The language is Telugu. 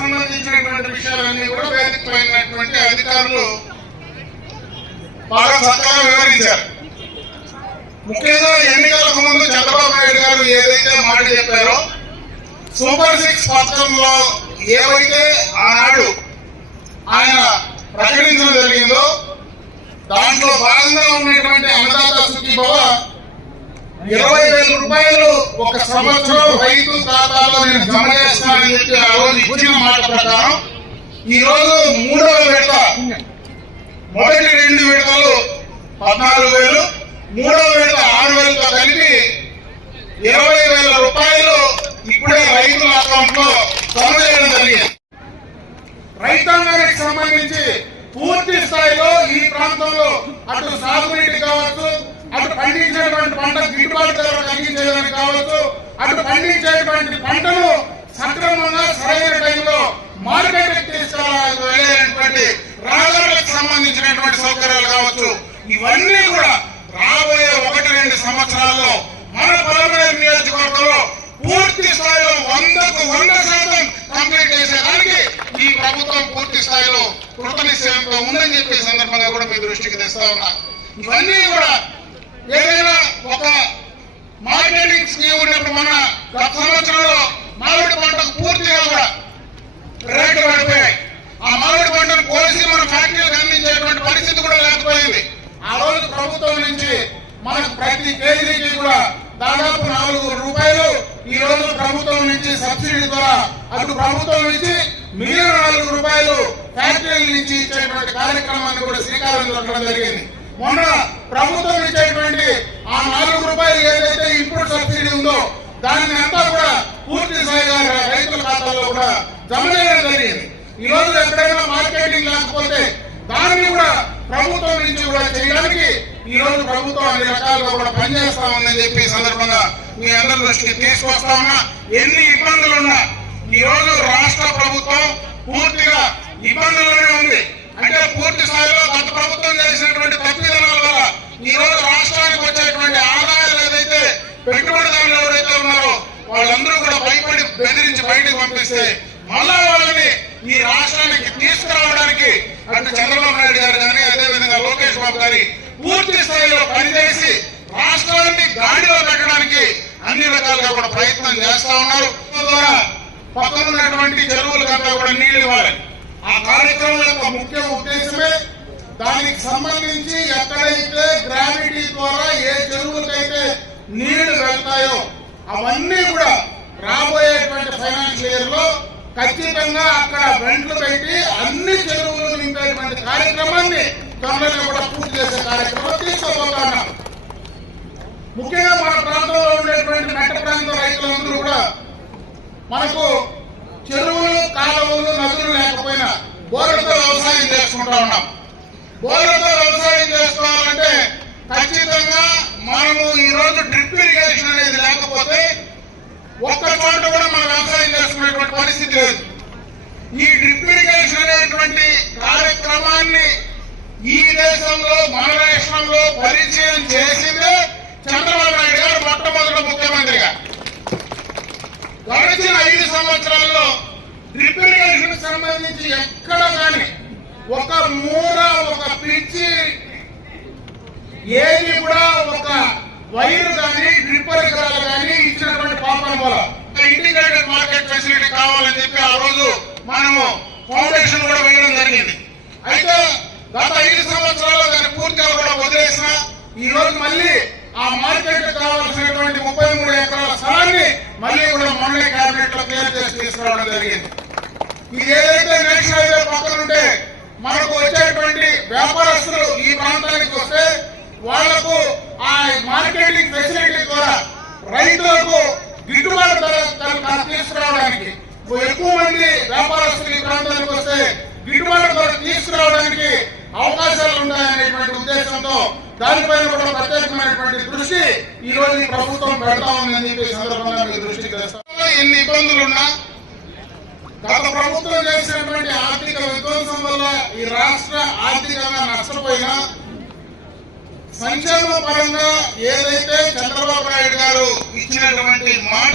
సంబంధించినటువంటి విషయాలన్నీ కూడా వేదికమైనటువంటి అధికారులు బాగా చక్కగా వివరించారు. ముఖ్యంగా ఎన్నికలకు ముందు చంద్రబాబు నాయుడు గారు ఏదైతే మాట చెప్పారో, సూపర్ 6 పథకంలో ఏవైతే ఆనాడు ఆయన ప్రకటించడం జరిగిందో దాంట్లో భాగంగా ఉన్నటువంటి అన్నదాత సుఖీభవ 20,000 రూపాయలు ఒక సంవత్సరం రైతు ఖాతాలో నేను జమ చేస్తానని చెప్పి ఆ రోజు ఇచ్చిన మాట ప్రకారం ఈ రోజు 3వ విడత, మొదటి 2 విడతలు 14,000, 3వ విడత 6,000తో కలిపి 20,000 రూపాయలు ఇప్పుడే రైతుల అకౌంట్ లో జమ చేయడం జరిగింది. రైతాంగానికి సంబంధించి పూర్తి స్థాయిలో ఈ ప్రాంతంలో అటు సాగునీటి కావచ్చు, అటు పండించేటువంటి పంట గిట్టుబాటు ధర కలిగించేదానికి కావచ్చు, అటు పండించేటువంటి పంటను సక్రమంగా సరైన టైంలో మార్కెట్ తీసుకెళ్లేటువంటి రహదారులకు సంబంధించినటువంటి సౌకర్యాలు కావచ్చు, ఇవన్నీ కూడా రాబోయే 1-2 సంవత్సరాల్లో మన పలమనేరు నియోజకవర్గంలో పూర్తి స్థాయిలో 100% కంప్లీట్ చేసేదానికి ఈ ప్రభుత్వం పూర్తి స్థాయిలో కృతనిశ్చయంతో ఉందని చెప్పే సందర్భంగా కూడా మీ దృష్టికి తెస్తా ఉన్నా. ఇవన్నీ కూడా ఏదైనా ఒక మార్కెటింగ్ స్కీమ్ ఉన్నప్పుడు మన గత సంవత్సరంలో మామిడి పంటకు పూర్తిగా కూడా రేట్లు పడిపోయాయి. ఆ మామిడి పంటను కోసి మన ఫ్యాక్టరీలకు అందించేటువంటి పరిస్థితి కూడా లేకపోయింది. ఆ రోజు ప్రభుత్వం నుంచి మనకు ప్రతి కేజీకి కూడా దాదాపు 4 రూపాయలు ఈ రోజు ప్రభుత్వం నుంచి సబ్సిడీ ద్వారా అటు ప్రభుత్వం నుంచి మిగిలిన 4 రూపాయలు ఫ్యాక్టరీల నుంచి ఇచ్చేటువంటి కార్యక్రమాన్ని కూడా శ్రీకారం చుట్టడం జరిగింది. మొన్న ప్రభుత్వం ఇచ్చేటువంటి ఆ 4 రూపాయలు ఏదైతే ఇన్పుట్ సబ్సిడీ ఉందో దాన్ని అంతా కూడా పూర్తి స్థాయిగా రైతుల ఖాతాలో కూడా జమ చేయడం జరిగింది. ఈ రోజు ఎక్కడైనా మార్కెటింగ్ లేకపోతే దాన్ని కూడా ప్రభుత్వం నుంచి కూడా చేయడానికి ఈ రోజు ప్రభుత్వం అన్ని రకాలుగా కూడా పనిచేస్తా ఉందని చెప్పి సందర్భంగా మీ అందరి దృష్టికి తీసుకొస్తా ఉన్నా. ఎన్ని ఇబ్బందులున్నా ఈ రోజు రాష్ట్ర ప్రభుత్వం పూర్తిగా ఇబ్బందుల్లోనే ఉంది. అంటే పూర్తి స్థాయిలో గత ప్రభుత్వం చేసినటువంటి తప్పిదనాల వల్ల ఈ రోజు రాష్ట్రానికి వచ్చేటువంటి ఆదాయాలు ఏదైతే పెట్టుబడిదారులు ఎవరైతే ఉన్నారో వాళ్ళందరూ కూడా భయపడి బెదిరించి బయటకు పంపిస్తే మళ్ళా వాళ్ళని ఈ రాష్ట్రానికి తీసుకురావడానికి అటు చంద్రబాబు నాయుడు గారు కానీ అదేవిధంగా లోకేష్ బాబు గారి పూర్తి స్థాయిలో పనిచేసి రాష్ట్రాన్ని గాడిలో పెట్టడానికి అన్ని రకాలుగా కూడా ప్రయత్నం చేస్తా ఉన్నారు. ద్వారా పక్కన ఉన్నటువంటి చెరువులకంతా కూడా నీళ్లు ఇవ్వాలి. ఆ కార్యక్రమం యొక్క ముఖ్య ఉద్దేశమే దానికి సంబంధించి ఎక్కడైతే గ్రావిటీ ద్వారా ఏ చెరువులకైతే నీళ్లు వెళ్తాయో అవన్నీ కూడా రాబోయేటువంటి ఫైనాన్షియల్ ఇయర్ లో ఖచ్చితంగా అక్కడ వెంట్లు పెట్టి అన్ని చెరువులు నింపేటువంటి కార్యక్రమాన్ని త్వరలో కూడా పూర్తి చేసే కార్యక్రమం తీసుకోబోతున్నాం. ముఖ్యంగా మన ప్రాంతంలో ఉండేటువంటి మెట్ట ప్రాంత రైతులందరూ కూడా మనకు చెరువులు, కాలువలు, నదులు లేకపోయినా బోర్లతో వ్యవసాయం చేసుకుంటా ఉన్నాం. బోర్లతో వ్యవసాయం చేసుకోవాలంటే ఖచ్చితంగా మనము ఈ రోజు డ్రిప్ ఇరిగేషన్ అనేది లేకపోతే ఒక్క చోట కూడా మనం వ్యవసాయం చేసుకునేటువంటి పరిస్థితి లేదు. ఈ డ్రిప్ ఇరిగేషన్ అనేటువంటి కార్యక్రమాన్ని ఈ దేశంలో మన రాష్ట్రంలో పరిచయం చేసిందే చంద్రబాబు నాయుడు గారు మొట్టమొదటి ముఖ్యమంత్రిగా. గడిచిన 5 సంవత్సరాల్లో డ్రిప్ ఇరిగేషన్ సంబంధించి ఎక్కడ కానీ ఒక మూల, ఒక పిచ్చి ఏది కూడా ఒక వైరు కానీ డ్రిప్ పరికరాలు కానీ ఇచ్చినటువంటి పాపన వల్ల ఇంటిగ్రేటెడ్ మార్కెట్ ఫెసిలిటీ కావాలని చెప్పి ఆ రోజు మనము ఫౌండేషన్ కూడా వేయడం జరిగింది. అయితే గత 5 సంవత్సరాల్లో దాన్ని పూర్తిగా కూడా వదిలేసిన ఈ రోజు మళ్ళీ ఆ మార్కెట్ కావాల్సినటువంటి 33 ఎకరాల స్థలాన్ని మళ్ళీ కూడా మొన్న కేబినెట్ లో క్లియర్ చేసి తీసుకురావడం జరిగింది. ఇది ఏదైతే నేషనల్ హైవే పక్కన ఉంటే మనకు వచ్చేటువంటి వ్యాపారస్తులు ఈ ప్రాంతానికి వస్తే వాళ్లకు ఆ మార్కెటింగ్ ఫెసిలిటీ ద్వారా రైతులకు గిట్టుబాటు ధర తీసుకురావడానికి ఎక్కువ మంది వ్యాపారస్తులు ఈ ప్రాంతానికి వస్తే గిట్టుబాటు ధర తీసుకురావడానికి అవకాశాలు ఉన్నాయనేటువంటి ఉద్దేశంతో దానిపైన కూడా ప్రత్యేకమైనటువంటి దృష్టి ఈ రోజు ఈ ప్రభుత్వం పెడతా ఉందని చెప్పి సందర్భంగా మీకు దృష్టికి తెస్తాం. ఎన్ని ఇబ్బందులున్నా గత ప్రభుత్వం చేసినటువంటి ఆర్థిక విధ్వంసం వల్ల ఈ రాష్ట్ర ఆర్థికంగా నష్టపోయినా సంక్షేమ పరంగా ఏదైతే చంద్రబాబు నాయుడు గారు ఇచ్చినటువంటి మాట